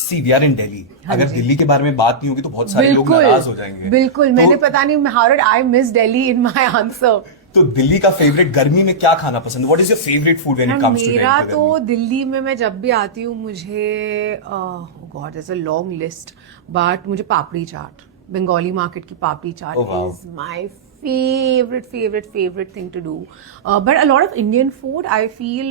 C we are in Delhi, हाँ अगर जी। दिल्ली के बारे में बात नहीं होगी तो बहुत सारे लोग बिल्कुल नाराज हो जाएंगे। बिल्कुल, मैंने तो, पता नहीं how did I miss Delhi in my answer. तो दिल्ली का फेवरेट, गर्मी में क्या खाना पसंद, what is your favourite food when it comes to मेरा तो गर्मी? दिल्ली में मैं जब भी आती हूँ मुझे god is a long list, but मुझे पापड़ी चाट, बंगाली मार्केट की papdi chaat Oh, wow. Is my favourite thing to do. But a lot of Indian food I feel,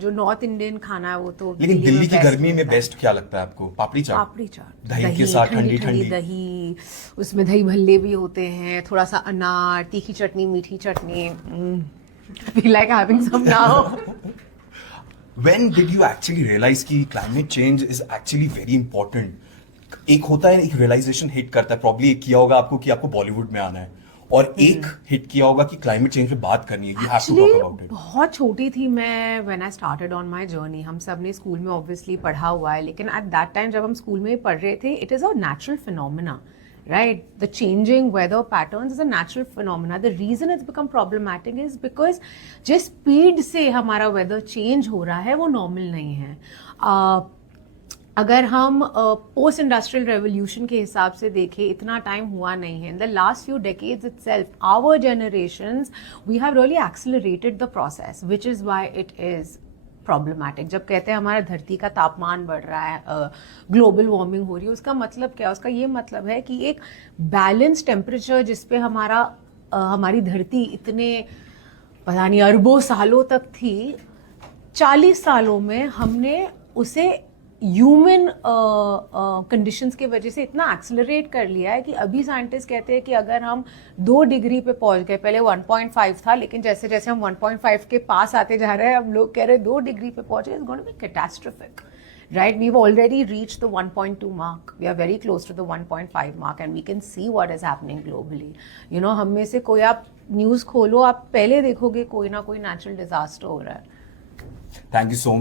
जो नॉर्थ इंडियन खाना है वो तो लेकिन दिल्ली में की best गर्मी में मिलता है। बेस्ट क्या लगता है आपको? पापड़ी चाट? पापड़ी चाट, दही के साथ ठंडी ठंडी दही, उसमें दही भल्ले भी होते हैं, थोड़ा सा अनार, तीखी चटनी, मीठी चटनी। I feel like having some now. When did you actually realize कि climate change is actually very important? एक होता है, एक रियलाइजेशन हिट करता है, प्रॉब्ली एक किया होगा आपको कि आपको बॉलीवुड में आना है, और एक हिट किया होगा कि क्लाइमेट चेंज पे बात करनी है, you have to talk about actually it. बहुत छोटी थी मैं when I started on my journey. हम सब ने स्कूल में ऑब्वियसली पढ़ा हुआ है, लेकिन एट दैट टाइम जब हम स्कूल में पढ़ रहे थे, it is a natural phenomena, right? The changing weather patterns is a natural phenomena. The reason it's become problematic is because जिस स्पीड से हमारा वेदर चेंज हो रहा है वो नॉर्मल नहीं है। अगर हम पोस्ट इंडस्ट्रियल रेवोल्यूशन के हिसाब से देखें, इतना टाइम हुआ नहीं है। In the last few decades itself our generations we have really accelerated the process, which is why it is problematic. जब कहते हैं हमारा धरती का तापमान बढ़ रहा है, ग्लोबल वार्मिंग हो रही है, उसका मतलब क्या है? उसका ये मतलब है कि एक बैलेंस टेम्परेचर जिस पे हमारी धरती इतने पता नहीं अरबों सालों तक थी, 40 सालों में हमने उसे ह्यूमन कंडीशंस के वजह से इतना एक्सेलरेट कर लिया है कि अभी साइंटिस्ट कहते हैं कि अगर हम 2 डिग्री पे पहुंच गए, पहले 1.5 था, लेकिन जैसे जैसे हम 1.5 के पास आते जा रहे हैं, हम लोग कह रहे हैं 2 डिग्री पे पहुंचे, it's going to be catastrophic, right? We've already reached the 1.2 mark. We are very close to the 1.5 mark, and we can see what is happening globally. You know, हम में से कोई आप न्यूज़ खोलो, आप पहले देखोगे कोई ना कोई नेचुरल डिजास्टर हो रहा है। Thank you so much.